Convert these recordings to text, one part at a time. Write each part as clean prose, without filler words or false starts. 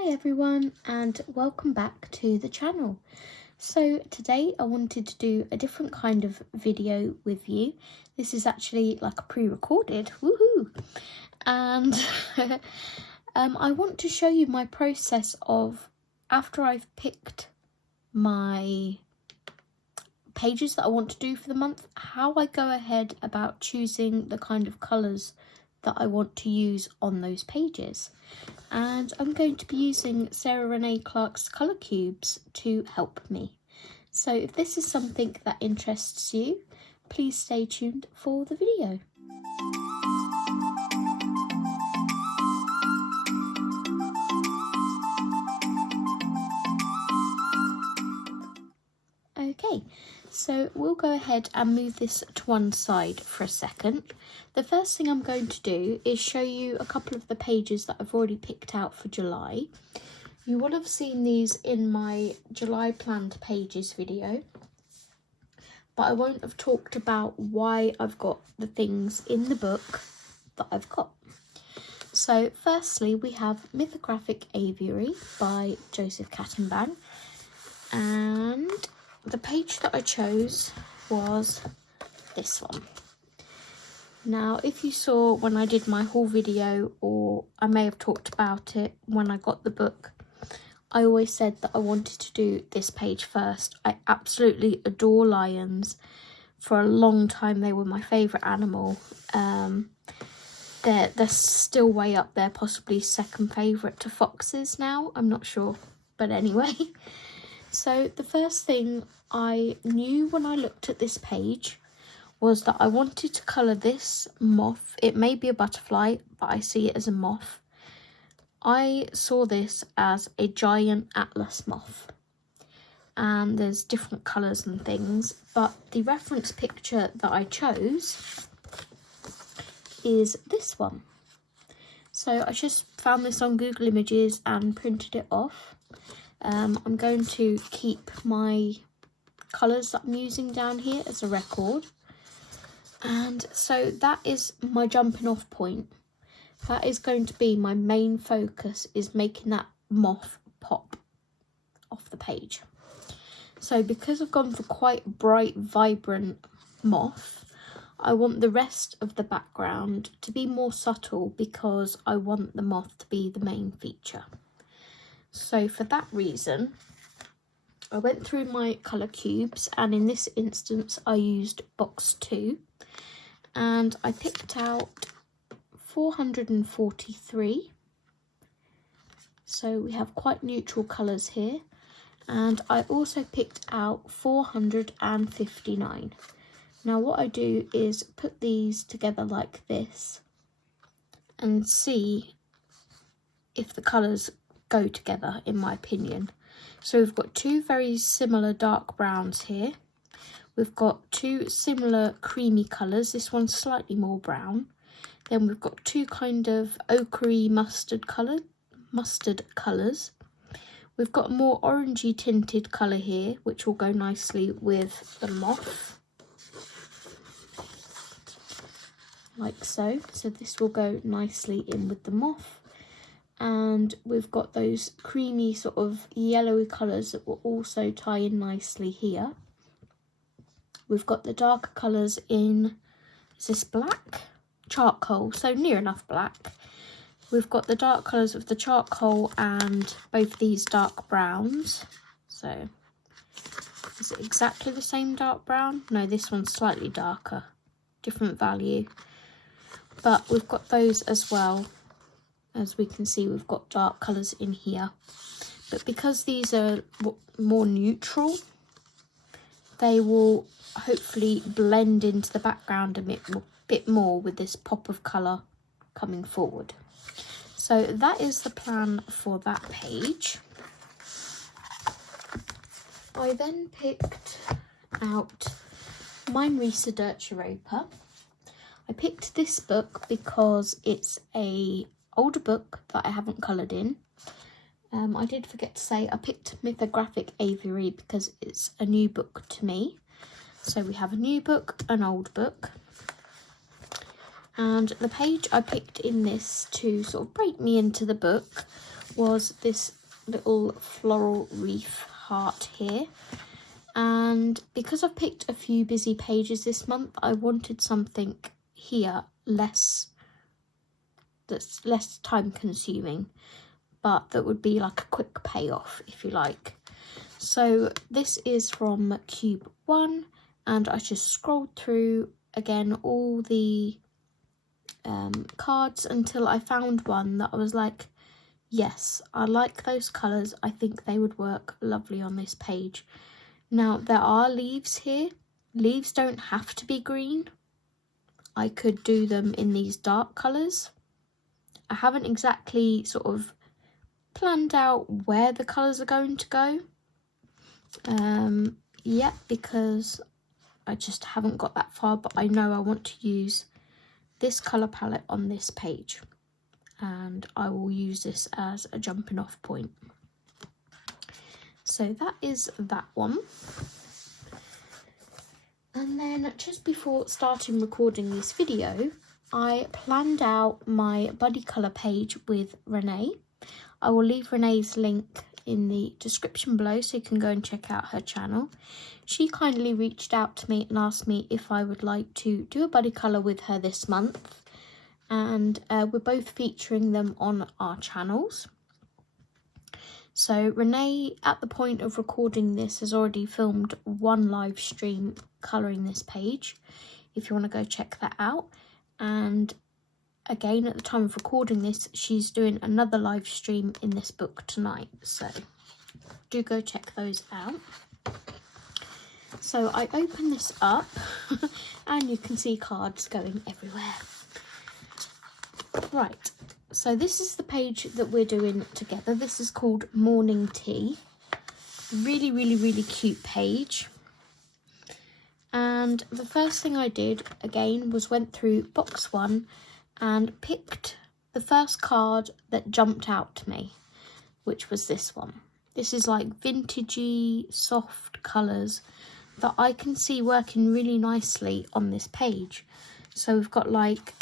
Hi everyone and welcome back to the channel. So today I wanted to do a different kind of video with you. This is actually like a pre-recorded, woohoo! And I want to show you my process of after I've picked my pages that I want to do for the month, how I go ahead about choosing the kind of colours that I want to use on those pages. And I'm going to be using Sarah Renee Clark's colour cubes to help me. So if this is something that interests you, please stay tuned for the video. Okay, so we'll go ahead and move this to one side for a second. The first thing I'm going to do is show you a couple of the pages that I've already picked out for July. You will have seen these in my July planned pages video, but I won't have talked about why I've got the things in the book that I've got. So firstly, we have Mythographic Aviary by Joseph Kattenbang, and the page that I chose was this one. Now, if you saw when I did my haul video, or I may have talked about it when I got the book, I always said that I wanted to do this page first. I absolutely adore lions. For a long time, they were my favourite animal. They're still way up there, possibly second favourite to foxes now. I'm not sure, but anyway. So the first thing I knew when I looked at this page was that I wanted to colour this moth. It may be a butterfly, but I see it as a moth. I saw this as a giant atlas moth, and there's different colours and things, but the reference picture that I chose is this one. So I just found this on Google Images and printed it off. I'm going to keep my colours that I'm using down here as a record. And so that is my jumping off point. That is going to be my main focus, is making that moth pop off the page. So because I've gone for quite bright, vibrant moth, I want the rest of the background to be more subtle because I want the moth to be the main feature. So for that reason, I went through my colour cubes, and in this instance I used box 2, and I picked out 443. So we have quite neutral colours here, and I also picked out 459. Now what I do is put these together like this and see if the colours go together, in my opinion. So we've got two very similar dark browns here. We've got two similar creamy colours. This one's slightly more brown. Then we've got two kind of ochre mustard colours. We've got a more orangey tinted colour here, which will go nicely with the moth, like so. So this will go nicely in with the moth. And we've got those creamy sort of yellowy colours that will also tie in nicely here. We've got the darker colours in, is this black? Charcoal, so near enough black. We've got the dark colours of the charcoal and both these dark browns. So is it exactly the same dark brown? No, this one's slightly darker, different value. But we've got those as well. As we can see, we've got dark colours in here. But because these are more neutral, they will hopefully blend into the background a bit more with this pop of colour coming forward. So that is the plan for that page. I then picked out Mein Riese Deutsche Europa. I picked this book because it's a older book that I haven't coloured in. I did forget to say I picked Mythographic Aviary because it's a new book to me. So we have a new book, an old book. And the page I picked in this to sort of break me into the book was this little floral wreath heart here. And because I've picked a few busy pages this month, I wanted something here that's less time consuming, but that would be like a quick payoff, if you like. So this is from Cube 1, and I just scrolled through again all the cards until I found one that I was like, yes, I like those colours. I think they would work lovely on this page. Now, there are leaves here. Leaves don't have to be green. I could do them in these dark colours. I haven't exactly sort of planned out where the colours are going to go yet, because I just haven't got that far, but I know I want to use this colour palette on this page, and I will use this as a jumping off point. So that is that one. And then just before starting recording this video, I planned out my buddy colour page with Renae. I will leave Renee's link in the description below so you can go and check out her channel. She kindly reached out to me and asked me if I would like to do a buddy colour with her this month, and we're both featuring them on our channels. So Renae, at the point of recording this, has already filmed one live stream colouring this page, if you want to go check that out. And again, at the time of recording this, she's doing another live stream in this book tonight, so do go check those out. So I open this up and you can see cards going everywhere. Right, so this is the page that we're doing together. This is called Morning Tea. Really, really, really cute page. And the first thing I did, again, was went through box 1 and picked the first card that jumped out to me, which was this one. This is like vintagey, soft colours that I can see working really nicely on this page. So we've got like,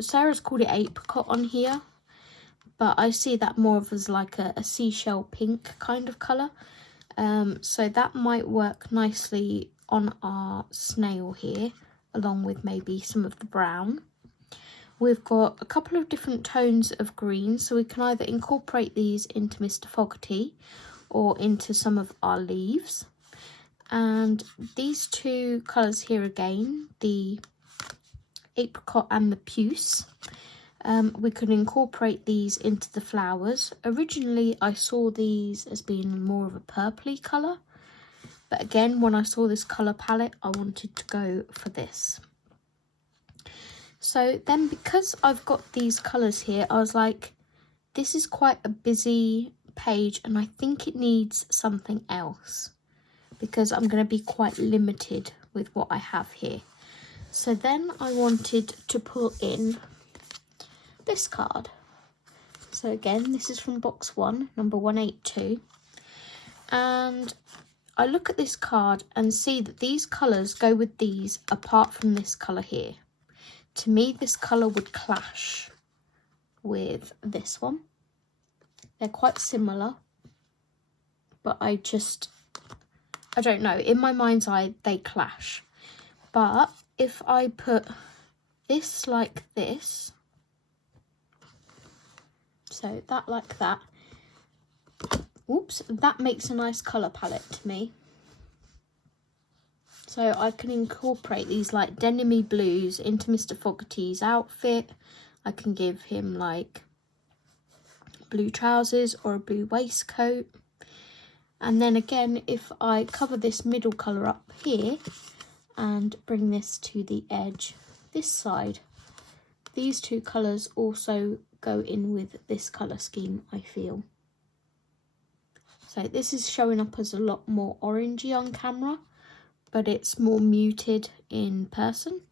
Sarah's called it apricot on here, but I see that more of as like a seashell pink kind of colour. So that might work nicely on our snail here, along with maybe some of the brown. We've got a couple of different tones of green, so we can either incorporate these into Mr. Fogarty or into some of our leaves. And these two colours here again, the apricot and the puce, we can incorporate these into the flowers. Originally I saw these as being more of a purpley colour, but again, when I saw this colour palette, I wanted to go for this. So then, because I've got these colours here, I was like, this is quite a busy page and I think it needs something else, because I'm going to be quite limited with what I have here. So then I wanted to pull in this card. So again, this is from box 1, number 182. And I look at this card and see that these colours go with these, apart from this colour here. To me, this colour would clash with this one. They're quite similar, but I don't know. In my mind's eye, they clash. But if I put this like this, so that like that, oops, that makes a nice colour palette to me. So I can incorporate these like denim-y blues into Mr. Fogarty's outfit. I can give him like blue trousers or a blue waistcoat. And then again, if I cover this middle colour up here and bring this to the edge this side, these two colours also go in with this colour scheme, I feel. So this is showing up as a lot more orangey on camera, but it's more muted in person.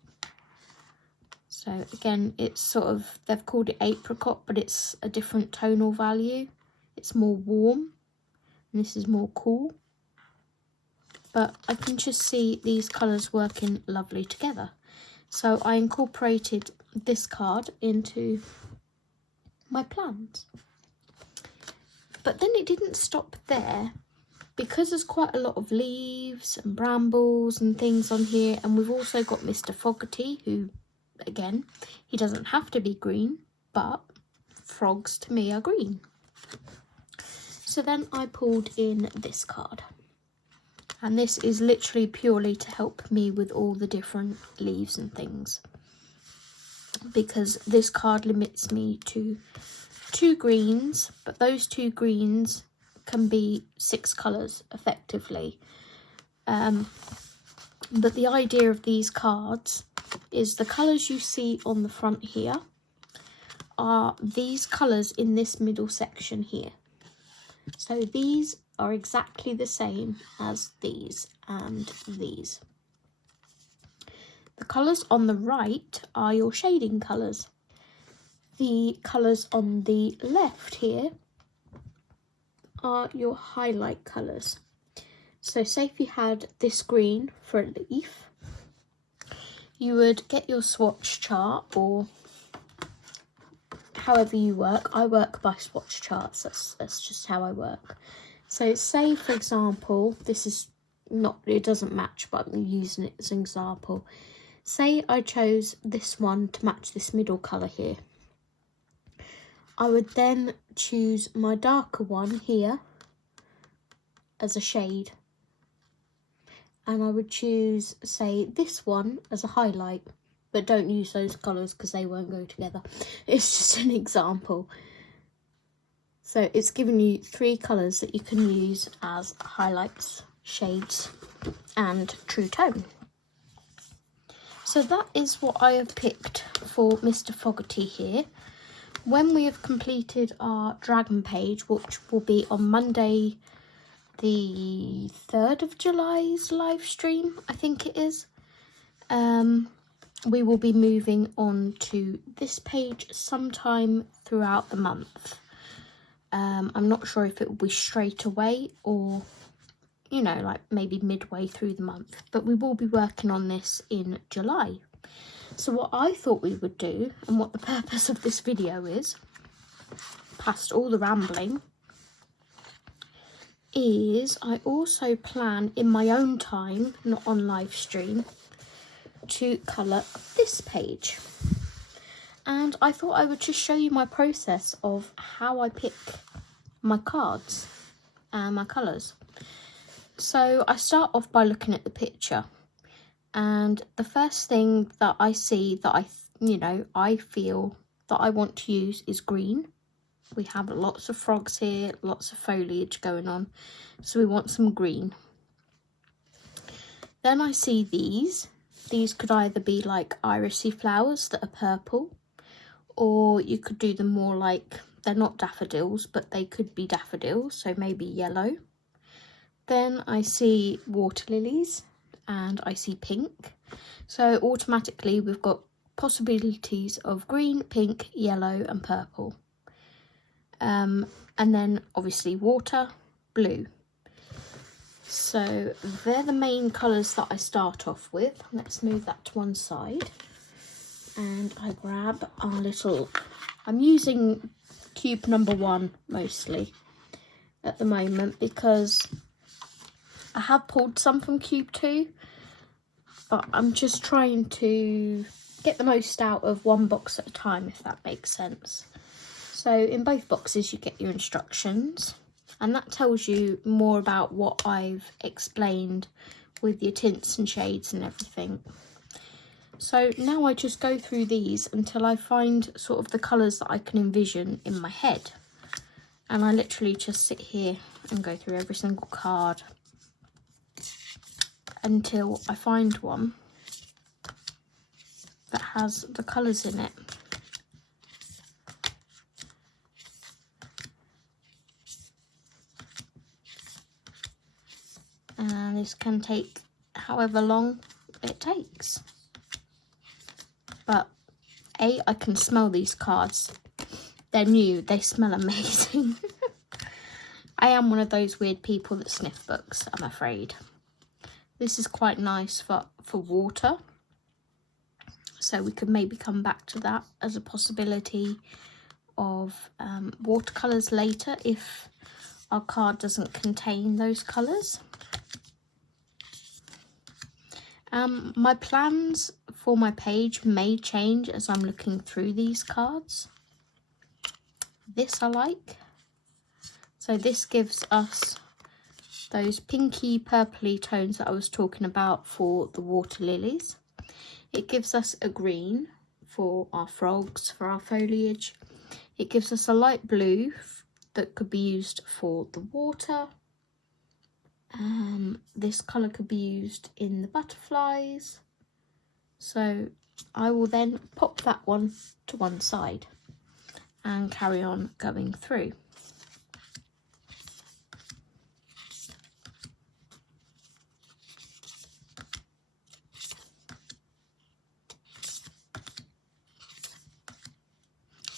So again, it's sort of, they've called it apricot, but it's a different tonal value. It's more warm, and this is more cool. But I can just see these colours working lovely together. So I incorporated this card into my plans. But then it didn't stop there, because there's quite a lot of leaves and brambles and things on here, and we've also got Mr. Fogarty, who, again, he doesn't have to be green, but frogs to me are green. So then I pulled in this card, and this is literally purely to help me with all the different leaves and things, because this card limits me to 2 greens, but those 2 greens can be 6 colours effectively. But the idea of these cards is the colours you see on the front here are these colours in this middle section here. So these are exactly the same as these and these. The colours on the right are your shading colours. The colours on the left here are your highlight colours. So say if you had this green for a leaf, you would get your swatch chart, or however you work. I work by swatch charts, that's just how I work. So say for example, this is not, it doesn't match, but I'm using it as an example. Say I chose this one to match this middle colour here. I would then choose my darker one here as a shade, and I would choose, say, this one as a highlight, but don't use those colours because they won't go together. It's just an example. So it's given you 3 colours that you can use as highlights, shades and true tone. So that is what I have picked for Mr. Fogarty here. When we have completed our dragon page, which will be on Monday the 3rd of July's live stream, I think it is, we will be moving on to this page sometime throughout the month. I'm not sure if it will be straight away or, you know, like maybe midway through the month, but we will be working on this in July. So what I thought we would do, and what the purpose of this video is, past all the rambling, is I also plan in my own time, not on live stream, to colour this page. And I thought I would just show you my process of how I pick my cards and my colours. So I start off by looking at the picture, and the first thing that I see that I feel that I want to use is green. We have lots of frogs here, lots of foliage going on, so we want some green. Then I see these. These could either be like irisy flowers that are purple, or you could do them more like, they're not daffodils, but they could be daffodils, so maybe yellow. Then I see water lilies and I see pink. So automatically we've got possibilities of green, pink, yellow and purple. And then obviously water, blue. So they're the main colours that I start off with. Let's move that to one side. And I grab our little, I'm using cube number 1 mostly at the moment because I have pulled some from cube 2, but I'm just trying to get the most out of one box at a time, if that makes sense. So in both boxes you get your instructions, and that tells you more about what I've explained with your tints and shades and everything. So now I just go through these until I find sort of the colours that I can envision in my head. And I literally just sit here and go through every single card until I find one that has the colours in it. And this can take however long it takes. But I can smell these cards. They're new, they smell amazing. I am one of those weird people that sniff books, I'm afraid. This is quite nice for water. So we could maybe come back to that as a possibility of watercolours later if our card doesn't contain those colours. My plans for my page may change as I'm looking through these cards. This I like. So this gives us those pinky purpley tones that I was talking about for the water lilies. It gives us a green for our frogs, for our foliage. It gives us a light blue that could be used for the water. This colour could be used in the butterflies. So I will then pop that one to one side and carry on going through.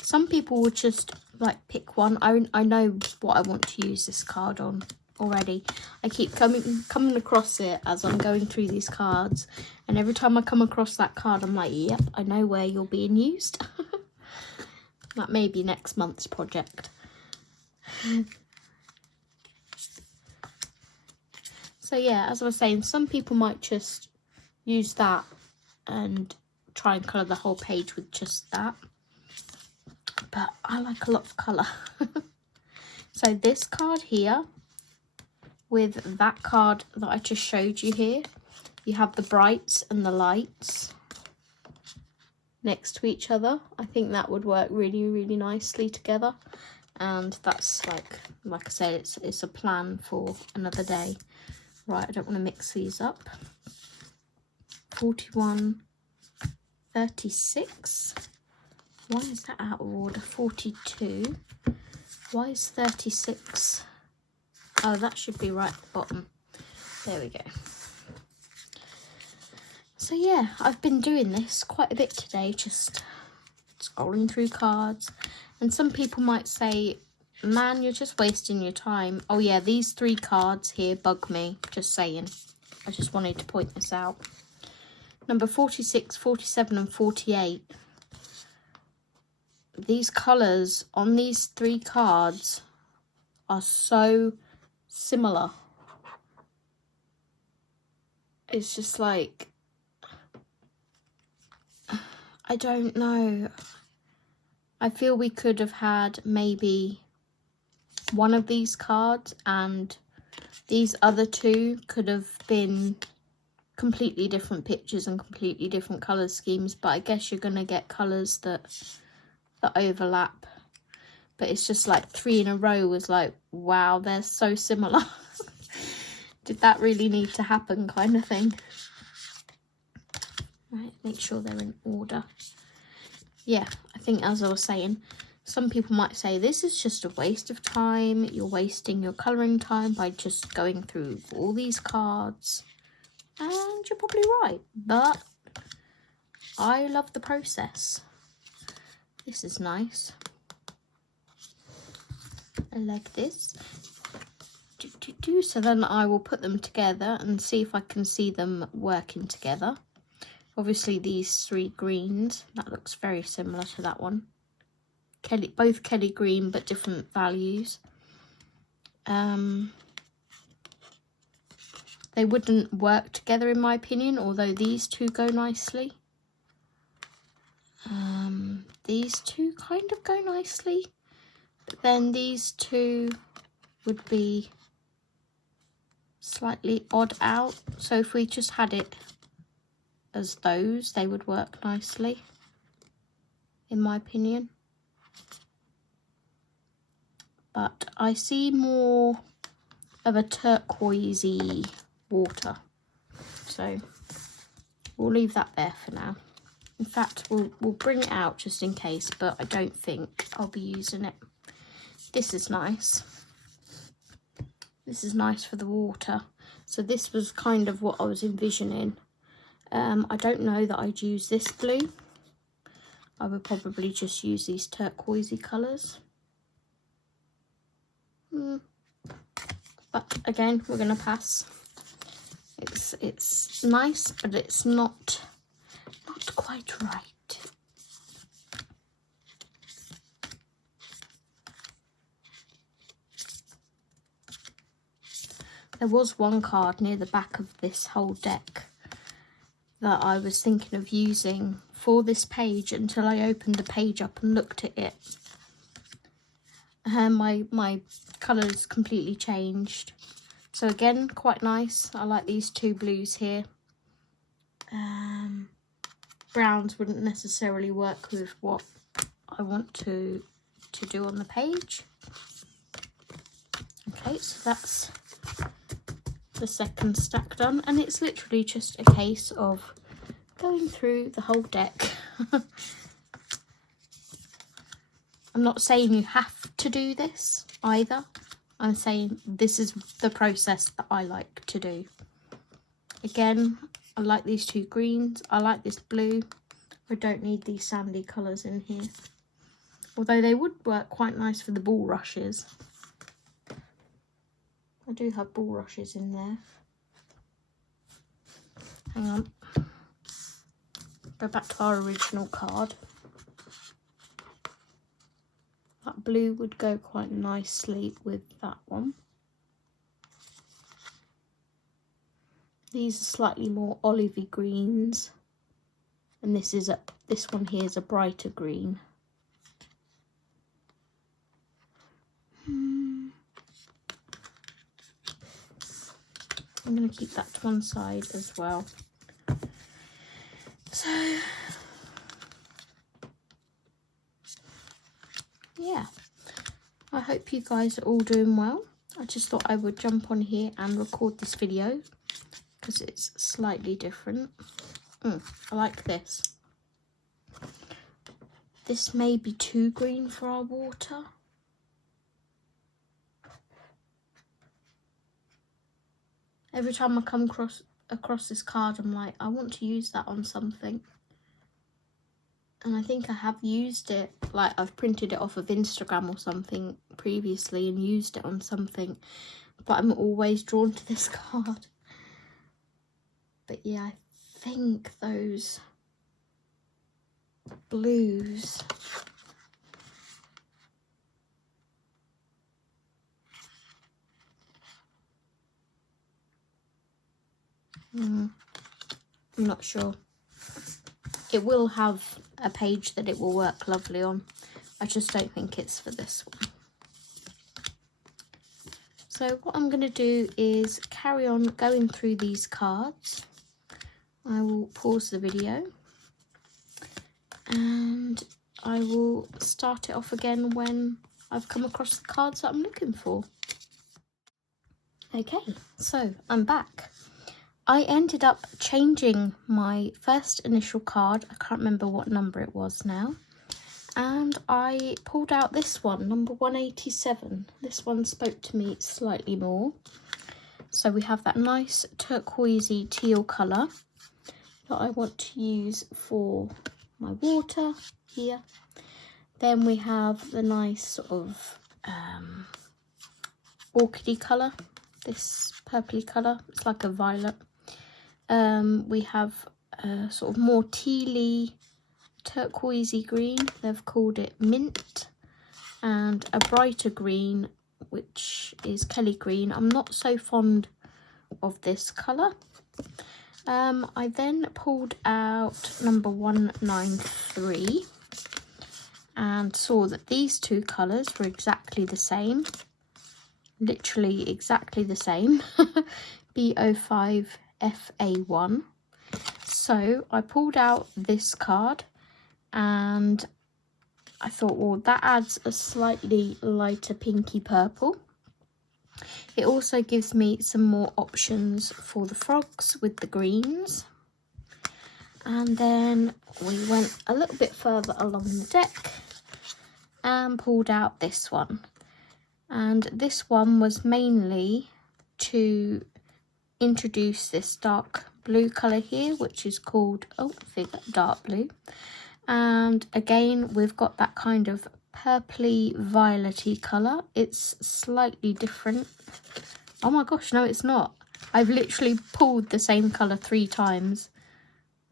Some people would just like pick one. I know what I want to use this card on already. I keep coming across it as I'm going through these cards, and every time I come across that card I'm like, yep, I know where you're being used. That may be next month's project. So yeah, as I was saying, some people might just use that and try and colour the whole page with just that. But I like a lot of colour. So this card here, with that card that I just showed you here, you have the brights and the lights next to each other. I think that would work really, really nicely together. And that's like I say, it's a plan for another day. Right, I don't want to mix these up. 41, 36. Why is that out of order? 42. Why is 36? Oh, that should be right at the bottom. There we go. So yeah, I've been doing this quite a bit today, just scrolling through cards. And some people might say, man, you're just wasting your time. Oh yeah, these 3 cards here bug me, just saying. I just wanted to point this out. Number 46, 47 and 48. These colours on these 3 cards are so similar. It's just like, I don't know. I feel we could have had maybe one of these cards and these other 2 could have been completely different pictures and completely different colour schemes, but I guess you're going to get colours that overlap. But it's just like 3 in a row was like, wow, they're so similar. Did that really need to happen, kind of thing. Right, make sure they're in order. Yeah, I think as I was saying, some people might say this is just a waste of time. You're wasting your colouring time by just going through all these cards. And you're probably right, but I love the process. This is nice. I like this. So then I will put them together and see if I can see them working together. Obviously these 3 greens, that looks very similar to that one. Both Kelly green but different values. They wouldn't work together in my opinion, although these 2 go nicely. These 2 kind of go nicely, but then these 2 would be slightly odd out. So if we just had it as those, they would work nicely, in my opinion. But I see more of a turquoisey water, so we'll leave that there for now. In fact, we'll bring it out just in case, but I don't think I'll be using it. This is nice. This is nice for the water. So this was kind of what I was envisioning. I don't know that I'd use this blue. I would probably just use these turquoisey colours. But again, we're going to pass. It's nice, but it's not quite right. There was one card near the back of this whole deck that I was thinking of using for this page until I opened the page up and looked at it. And my colours completely changed. So again, quite nice. I like these two blues here. Browns wouldn't necessarily work with what I want to do on the page. Okay, so that's the second stack done, and it's literally just a case of going through the whole deck. I'm not saying you have to do this either. I'm saying this is the process that I like to do. Again, I like these two greens. I like this blue. I don't need these sandy colours in here. Although they would work quite nice for the bulrushes. I do have bulrushes in there. Hang on. Go back to our original card. That blue would go quite nicely with that one. These are slightly more olivey greens, and this one here is a brighter green. I'm going to keep that to one side as well. So yeah, I hope you guys are all doing well. I just thought I would jump on here and record this video because it's slightly different. I like this. This may be too green for our water. Every time I come across this card, I'm like, I want to use that on something. And I think I have used it, like I've printed it off of Instagram or something previously and used it on something. But I'm always drawn to this card. But yeah, I think those blues I'm not sure. It will have a page that it will work lovely on. I just don't think it's for this one. So what I'm going to do is carry on going through these cards. I will pause the video and I will start it off again when I've come across the cards that I'm looking for. Okay, so I'm back. I ended up changing my first initial card. I can't remember what number it was now. And I pulled out this one, number 187. This one spoke to me slightly more. So we have that nice turquoisey teal colour that I want to use for my water here. Then we have the nice sort of orchidy colour, this purpley colour. It's like a violet. We have a sort of more tealy turquoisey green. They've called it mint, and a brighter green, which is Kelly green. I'm not so fond of this colour. I then pulled out number 193 and saw that these two colours were exactly the same, literally exactly the same. B05FA1. So I pulled out this card and I thought, well, that adds a slightly lighter pinky purple. It also gives me some more options for the frogs with the greens. And then we went a little bit further along the deck and pulled out this one. And this one was mainly to introduce this dark blue colour here, which is called, dark blue. And again, we've got that kind of purpley violety colour. It's slightly different. Oh my gosh, no, it's not. I've literally pulled the same colour 3 times.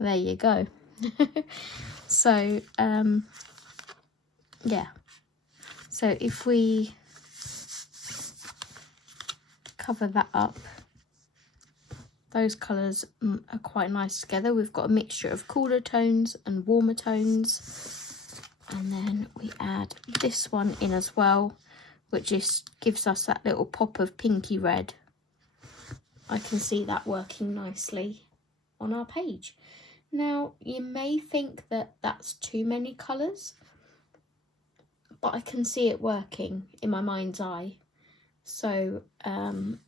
There you go. So, yeah. So if we cover that up, those colours are quite nice together. We've got a mixture of cooler tones and warmer tones. And then we add this one in as well, which just gives us that little pop of pinky red. I can see that working nicely on our page. Now, you may think that that's too many colours, but I can see it working in my mind's eye. So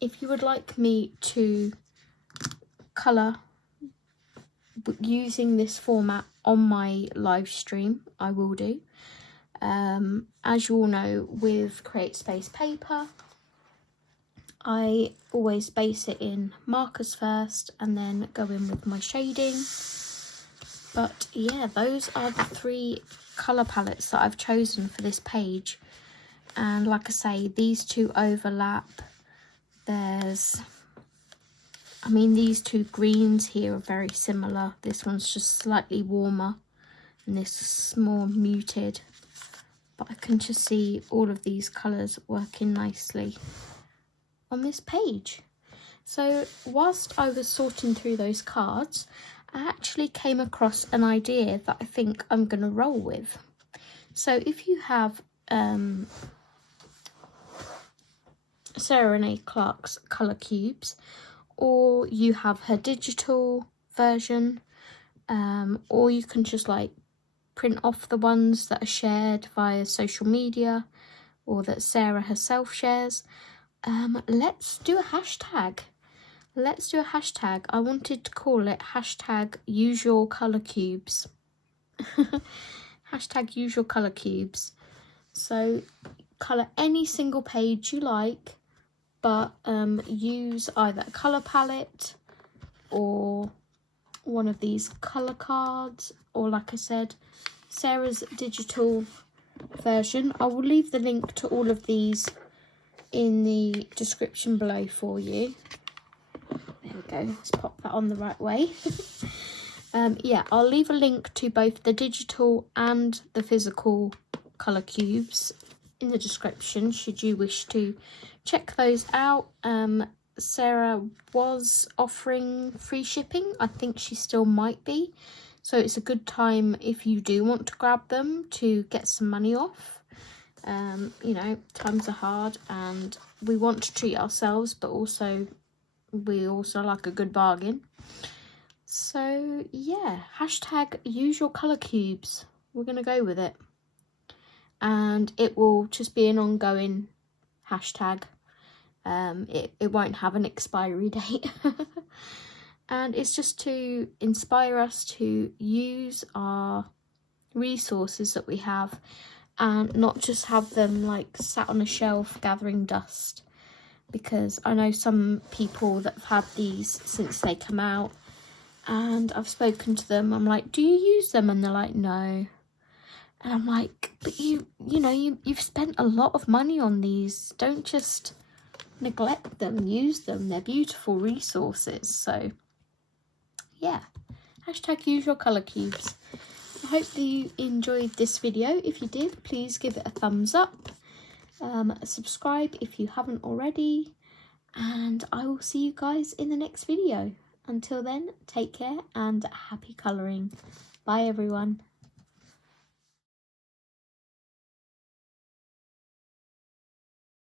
if you would like me to colour using this format on my live stream, I will do. As you all know, with Create Space paper, I always base it in markers first and then go in with my shading. But yeah, those are the 3 colour palettes that I've chosen for this page. And like I say, these 2 overlap. These 2 greens here are very similar. This one's just slightly warmer and this is more muted. But I can just see all of these colours working nicely on this page. So whilst I was sorting through those cards, I actually came across an idea that I think I'm going to roll with. So if you have Sarah Renae Clark's colour cubes, or you have her digital version, or you can just like print off the ones that are shared via social media or that Sarah herself shares, let's do a hashtag. Let's do a hashtag. I wanted to call it hashtag useyourcolourcubes. Hashtag useyourcolourcubes. So colour any single page you like, but use either a colour palette or one of these colour cards, or like I said, Sarah's digital version. I will leave the link to all of these in the description below for you. There we go, let's pop that on the right way. Yeah, I'll leave a link to both the digital and the physical colour cubes in the description should you wish to check those out. Sarah was offering free shipping. I think she still might be. So it's a good time if you do want to grab them to get some money off. You know, times are hard and we want to treat ourselves, but also we also like a good bargain. So yeah, hashtag useyourcolourcubes. We're going to go with it. And it will just be an ongoing hashtag. It won't have an expiry date. And it's just to inspire us to use our resources that we have and not just have them like sat on a shelf gathering dust. Because I know some people that have had these since they come out, and I've spoken to them. I'm like, do you use them? And they're like, no. And I'm like, but you've spent a lot of money on these. Don't just neglect them, use them. They're beautiful resources. So yeah, hashtag useyourcolourcubes. I hope that you enjoyed this video. If you did, please give it a thumbs up. Subscribe if you haven't already. And I will see you guys in the next video. Until then, take care and happy colouring. Bye everyone.